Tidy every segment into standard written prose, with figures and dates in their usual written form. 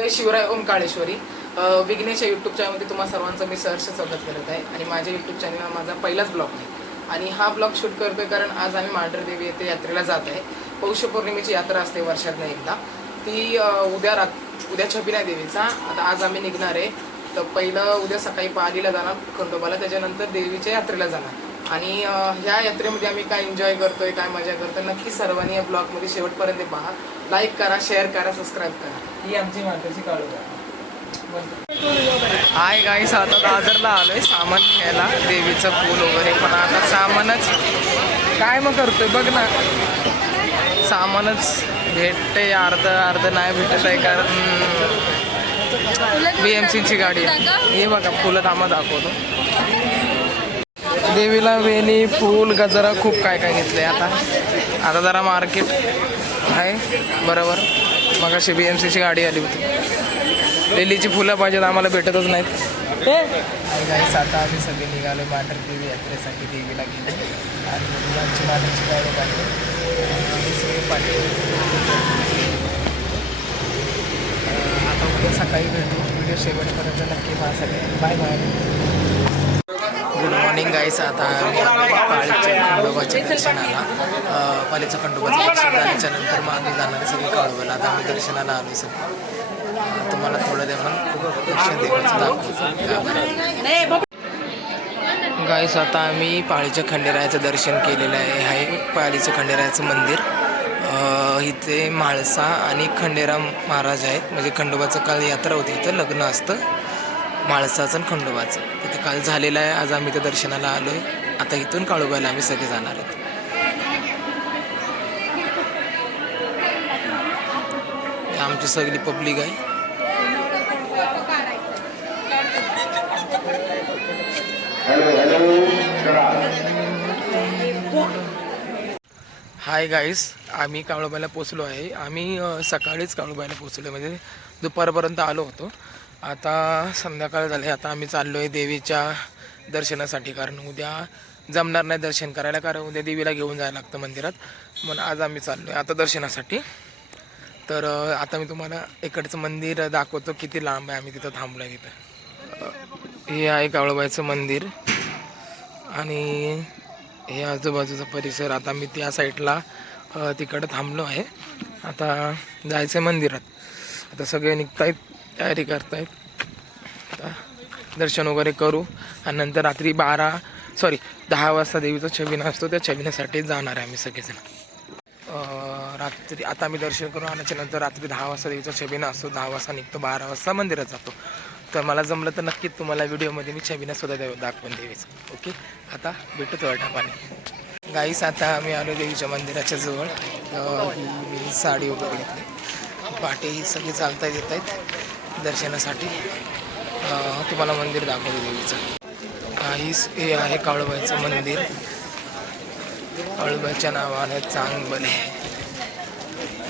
जय शिवराय ओम काळेश्वरी. विघ्नेश या यूट्यूब चॅनलमध्ये तुम्हा सर्वांचं मी सहर्ष स्वागत करत आहे. आणि माझ्या यूट्यूब चॅनल हा माझा पहिलाच ब्लॉग आहे. आणि हा ब्लॉग शूट करतोय कारण आज आम्ही मांढरदेवी येथे यात्रेला जात आहे. पौष पौर्णिमेची यात्रा असते वर्षातनं एकदा. ती उद्या छबिना देवीचा. आता आज आम्ही निघणार आहे. तर पहिलं उद्या सकाळी पालीला जाणार खंडोबाला, त्याच्यानंतर देवीच्या यात्रेला जाणार. आणि ह्या यात्रेमध्ये आम्ही काय एन्जॉय करतोय, काय मजा करतोय, नक्की सर्वांनी या ब्लॉगमध्ये शेवटपर्यंत पहा. लाईक करा, शेअर करा, सबस्क्राईब करा. ही आमची मार्केटची काळू. हाय गाईस, आता दादरला आलोय सामान घ्यायला, देवीचं फूल वगैरे. पण आता सामानच काय मग करतोय बघ ना, सामानच भेटते अर्ध नाही भेटत आहे. कारण BMCची गाडी आहे. हे बघा फुलं थांबा दाखवतो. देवीला वेणी, फूल, गजरा खूप काय काय घेतलंय. आता जरा मार्केट आहे बरोबर. मग अशी BMCची गाडी आली होती. लिलीची फुलं पाहिजेत, आम्हाला भेटतच नाहीत. गाईस, आता आम्ही सगळे निघालो मांढरदेवी यात्रेसाठी. देवीला गेलो आणि मुलांची मांढरची गाडी काढली. सगळे पाठी. आता उद्या सकाळी भेटू. व्हिडिओ शेवटपर्यंत नक्की पहा सगळे. Bye bye. Good morning guys. आता आम्ही पालीच्या खंडोबाच्या दर्शनाला. पालीच्या खंडोबाचं दर्शन झाल्याच्या नंतर मग आम्ही जाणार सगळे काळोबाला. आता आम्ही दर्शनाला आलो सगळे. तुम्हाला थोडं लक्ष देवाचं दाखवतो गाईस. आता आम्ही पालीच्या खंडेरायाचं दर्शन केलेलं आहे. पालीचं खंडेरायाचं मंदिर. इथे म्हाळसा आणि खंडेराम महाराज आहेत. म्हणजे खंडोबाचं काल यात्रा होती, इथं लग्न असतं म्हाळसाचं आणि खंडोबाचं. तिथे काल झालेलं आहे. आज आम्ही त्या दर्शनाला आलो आहे. आता इथून काळोबाला आम्ही सगळे जाणार आहेत. आमची सगळी पब्लिक आहे. हाय गाईस, आम्ही काळोबाला पोचलो आहे. आम्ही सकाळीच काळोबाला पोचलो, म्हणजे दुपारपर्यंत आलो होतो. आता संध्याकाळ झाले. आता आम्ही चाललो आहे देवीच्या दर्शनासाठी. कारण उद्या जमणार नाही दर्शन करायला, कारण उद्या देवीला घेऊन जायला लागतं मंदिरात. म्हणून आज आम्ही चाललो आहे आता दर्शनासाठी. तर आता मी तुम्हाला इकडचं मंदिर दाखवतो, किती लांब आहे. आम्ही तिथं थांबलो आहे. तिथं हे आहे काळोबाईचं मंदिर आणि हे आजूबाजूचा परिसर. आता मी त्या साईडला तिकडं थांबलो आहे. आता जायचं आहे मंदिरात. आता सगळे निघतायत, तयारी करतायत. आता दर्शन वगैरे करू आणि नंतर रात्री 10 वाजता देवीचा छबिना असतो, त्या छबिन्यासाठी जाणार आहे आम्ही सगळेजण. रात्री आता आम्ही दर्शन करून आल्याच्या नंतर रात्री 10 वाजता देवीचा छबिना असतो. 10 वाजता निघतो, 12 वाजता मंदिरात जातो. तर मला जमलं तर नक्कीच तुम्हाला व्हिडिओमध्ये मी छबिनासुद्धा दाखवून देवीचं. ओके, आता भेटू थोड्या टायमाने. गाईस, आता आम्ही आलो देवीच्या मंदिराच्या जवळ. मी साडी वगैरे घेतली. पाठी सगळे चालता येत आहेत दर्शनासाठी. तुम्हाला मंदिर दाखवतो देवीचं. गाईस, हे आहे काळोबाईचं मंदिर. काळोबाईच्या नावाने चांगले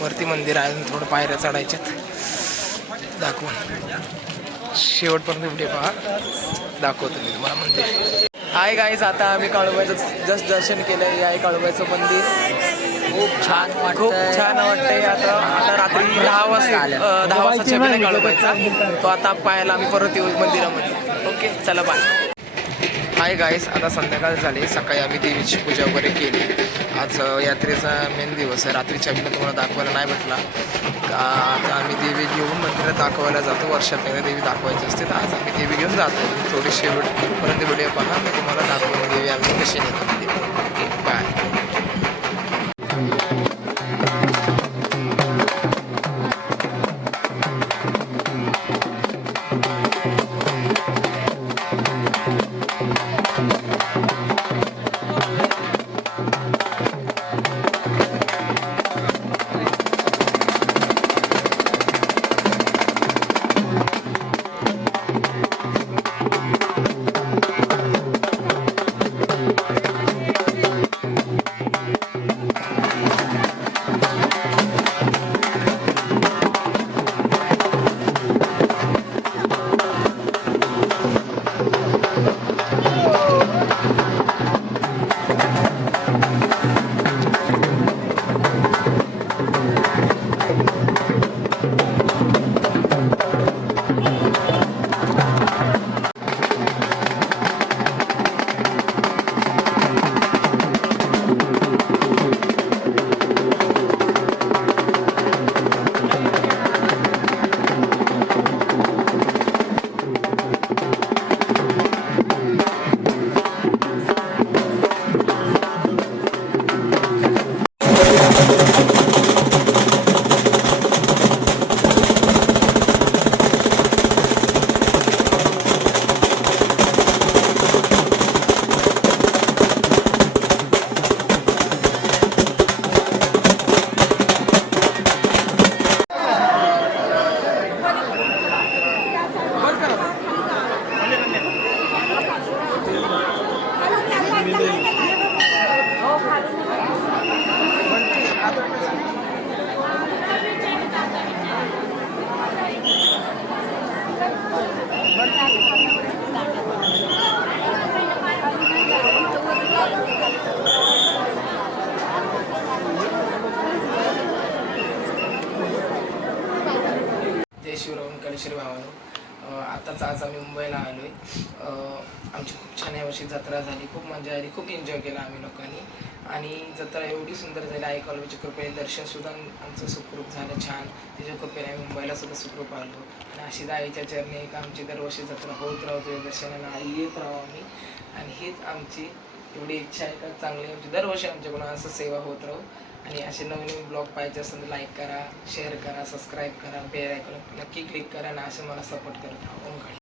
वरती मंदिर आहे. थोडं पायऱ्या चढायच्यात. दाखवून शेवटपर्यंत व्हिडिओ पहा, दाखवतो मी तुम्हाला मंदिर. हाय गाईज, आता आम्ही काळोबाईचं जस्ट दर्शन केलं आहे. आहे काळोबाईचं मंदिर. खूप छान वाटतंय. आता रात्री 10 वाजता छबिना काळोबाईचा तो आता पाहायला आम्ही परत येऊ मंदिरामध्ये. ओके, चला बाय. हाय गाईस, आता संध्याकाळ झाली. सकाळी आम्ही देवीची पूजा वगैरे केली. आज यात्रेचा मेन दिवस आहे. रात्री छबिना तुम्हाला दाखवायला नाही भेटला. आता आम्ही देवी घेऊन मंदिरात दाखवायला जातो. वर्षात एकदा देवी दाखवायची असते, तर आज आम्ही देवी घेऊन जातो. थोडी शेवटपर्यंत व्हिडिओ पहा, मी तुम्हाला दाखवून देवी आम्ही कशी नेतो मंदिर. Okay, bye. मातोश्री भावानो, आताच आज आम्ही मुंबईला आलो आहे. आमची खूप छान यावर्षी जत्रा झाली, खूप मजा आली, खूप एन्जॉय केला आम्ही लोकांनी. आणि जत्रा एवढी सुंदर झाली, आई काळूबाईच्या कृपेने दर्शनसुद्धा आमचं सुखरूप झालं छान. तिच्या कृपेने आम्ही मुंबईला सुद्धा सुखरूप आलो. आणि अशीच आईच्या चरणी एक आमची दरवर्षी जत्रा होत राहू, तुझ्या दर्शनाला आई येत राहू आम्ही. आणि हीच आमची एवढी इच्छा आहे का चांगली आमची दरवर्षी आमच्याकडून असं सेवा होत राहू. आणि असे नवीन ब्लॉग पाहिजे असेल तर लाईक करा, शेअर करा, सबस्क्राईब करा, बेल आयकॉन नक्की क्लिक करा आणि असं मला सपोर्ट करत राहा. ओम काळी.